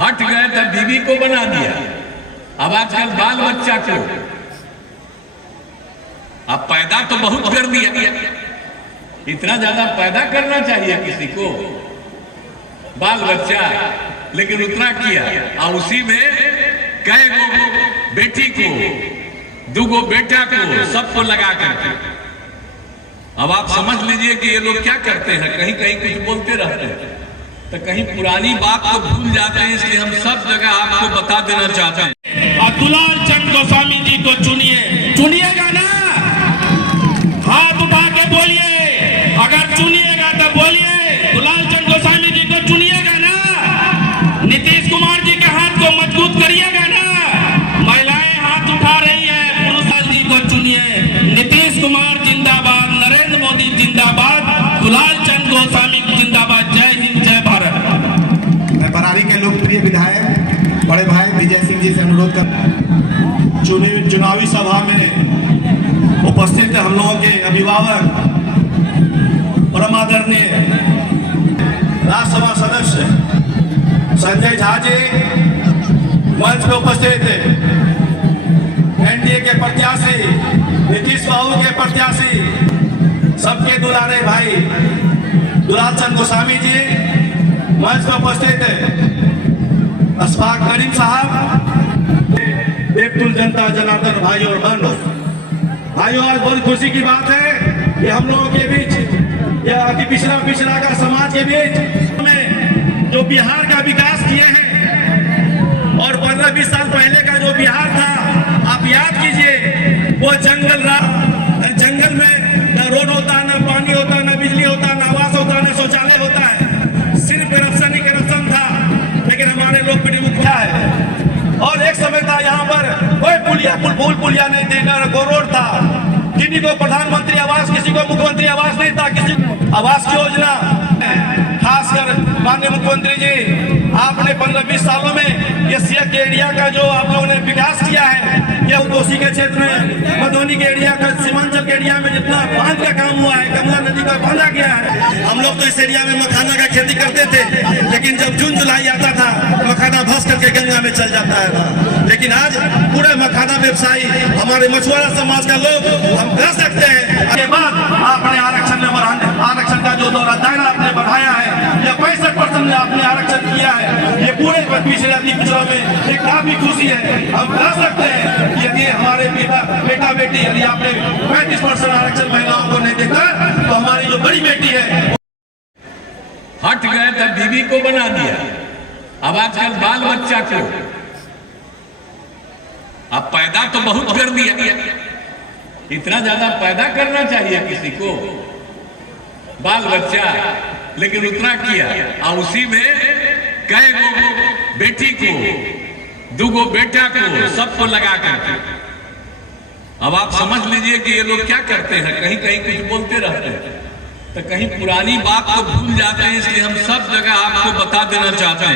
हट गए तो बीवी को बना दिया। अब आजकल बाल बच्चा को अब पैदा तो बहुत कर दिया, इतना ज्यादा पैदा करना चाहिए किसी को बाल बच्चा, लेकिन उतना किया और उसी में कई गो बेटी को, दुगो बेटा को, सबको लगा करके। अब आप समझ लीजिए कि ये लोग क्या करते हैं, कहीं कहीं कुछ बोलते रहते हैं तो कहीं पुरानी बात को भूल जाते हैं, इसलिए हम सब जगह आपको बता देना चाहते हैं। और दुलाल चंद गोस्वामी जी को चुनिएगा ना, हाथ उठा के बोलिए, अगर चुनिएगा तो बोलिए दुलाल चंद गोस्वामी जी को चुनिएगा ना, नीतीश कुमार जी के हाथ को मजबूत करिएगा ना। महिलाएं हाथ उठा रही है, पुरुष जी को चुनिए। नीतीश कुमार जिंदाबाद, नरेंद्र मोदी जिंदाबाद, दुलाल चंद गोस्वामी जिंदाबाद। जय हिंद, जय भारत। मैं बरारी के लोकप्रिय विधायक बड़े भाई विजय सिंह जी से अनुरोध कर, चुनावी सभा में उपस्थित हम लोगों के अभिभावक, परम आदरणीय राज्यसभा सदस्य संजय झा जी मंच में उपस्थित थे, एनडीए के प्रत्याशी, नीतीश बाबू के प्रत्याशी, सबके दुलारे भाई दुलाल चंद गोस्वामी जी मंच में उपस्थित है, अशफाक करीम साहब, देवतुल जनता जनार्दन भाई और बहनों, भाइयों आज बहुत खुशी की बात है कि हम लोगों के बीच या अति पिछड़ा का समाज के बीच में जो बिहार का विकास किए हैं और 15-20 साल पहले का जो बिहार था आप याद कीजिए, वो जंगल में न रोड होता, न पानी होता, न बिजली होता, न आवास होता, न शौचालय होता है, सिर्फ करप्शन ही करप्शन था। लेकिन हमारे लोग बड़ी मुखिया है और एक समय था यहाँ पर कोई पुलिया नहीं देना, को रोड था, किसी को प्रधानमंत्री आवास, किसी को मुख्यमंत्री आवास नहीं था, किसी को आवास की योजना। खासकर माननीय मुख्यमंत्री जी आपने 15-20 सालों में ये सिया के एरिया का जो आप लोगों ने विकास किया है, ये कोसी के क्षेत्र में, मधुबनी के एरिया का, सीमांचल के एरिया में जितना बांध का काम हुआ है, गंगा नदी का बांधा गया है। हम लोग तो इस एरिया में मखाना का खेती करते थे, लेकिन जब जून जुलाई आता था मखाना भस करके गंगा में चल जाता है। लेकिन आज पूरे मखाना व्यवसायी हमारे मछुआरा समाज का लोग हम कह सकते हैं। के बाद आपने आरक्षण का जो दायरा आपने बढ़ाया है, या 65% में आपने आरक्षण किया है, ये पूरे पिछड़ा में एक काफी खुशी है। हम कह सकते हैं यदि हमारे बेटा बेटी यदि आपने 35% आरक्षण महिलाओं को नहीं देखा तो हमारी जो बड़ी बेटी है हट गए तो बीवी को बना दिया। अब आजकल बाल बच्चा को अब पैदा तो बहुत कर दिया, इतना ज्यादा पैदा करना चाहिए किसी को बाल बच्चा, लेकिन उतना किया और उसी में कई गो बेटी को, दुगो बेटा को, सबको लगा करके। अब आप समझ लीजिए कि ये लोग क्या करते हैं, कहीं कहीं कुछ बोलते रहते हैं तो कहीं पुरानी बात को भूल जाते हैं, इसलिए हम सब जगह आपको बता देना चाहते हैं।